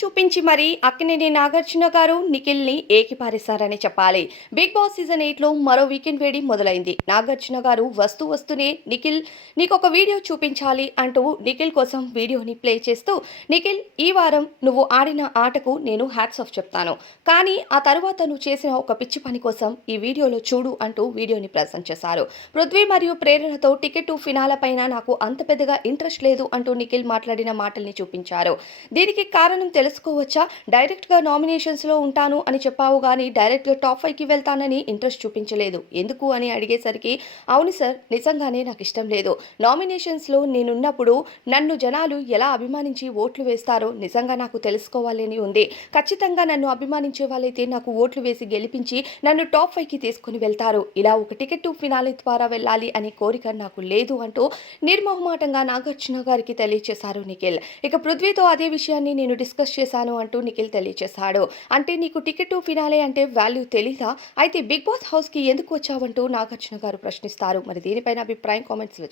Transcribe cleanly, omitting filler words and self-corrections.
చూపించి మరి అక్కినేని నాగార్జున గారు నిఖిల్ని ఏకిపారేశారని చెప్పాలి. బిగ్ బాస్ సీజన్ 8లో మరో వీకెండ్ వేడి మొదలైంది. నాగార్జున గారు వస్తూనే నిఖిల్ నీకొక వీడియో చూపించాలి అంటూ నిఖిల్ కోసం వీడియోని ప్లే చేస్తూ, నిఖిల్ ఈ వారం నువ్వు ఆడిన ఆటకు నేను హ్యాట్స్ ఆఫ్ చెప్తాను. కానీ ఆ తరువాత నువ్వు చేసిన ఒక పిచ్చి పని కోసం ఈ వీడియోలో చూడు అంటూ వీడియోని ప్రజెంట్ చేశారు. పృథ్వీ మరియు ప్రేరణతో టికెట్ టు ఫినాల పైన నాకు అంత పెద్దగా ఇంట్రెస్ట్ లేదు అంటూ నిఖిల్ మాట్లాడిన మాటల్ని చూపించారు. దీనికి కారణం తెలుసుకోవచ్చా? డైరెక్ట్‌గా నామినేషన్స్‌లో ఉంటాను అని చెప్పావు గానీ డైరెక్ట్‌గా టాప్ 5కి వెళ్తానని ఇంట్రెస్ట్ చూపించలేదు. ఎందుకు అని అడిగేసరికి, అవును సార్, నిజంగానే నాకిష్టం లేదు. నామినేషన్స్‌లో నేనున్నప్పుడు నన్ను జనాలు ఎలా అభిమానించి ఓట్లు వేస్తారో నిజంగా నాకు తెలుసుకోవాలని ఉంది. ఖచ్చితంగా నన్ను అభిమానించే వాళ్ళైతే నాకు ఓట్లు వేసి గెలిపించి నన్ను టాప్ 5కి తీసుకొని వెళ్తారు. ఇలా ఒక టికెట్ టు ఫినాలే ద్వారా వెళ్ళాలి అనే కోరిక నాకు లేదు అంటూ నిర్మొహమాటంగా నాగార్జున గారికి తెలియచేశారు నిఖిల్. ఇక పృథ్వీతో అదే విషయాన్ని నేను డిస్కస్ చేశాను అంటూ నిఖిల్ తెలియచేశాడు. అంటే నీకు టికెట్ టు ఫినాలే అంటే వాల్యూ తెలీదా? అయితే బిగ్ బాస్ హౌస్‌కి ఎందుకు వచ్చావంటూ నాగార్జున గారు ప్రశ్నిస్తారు. మరి దీనిపైన అభిప్రాయం కామెంట్స్‌లో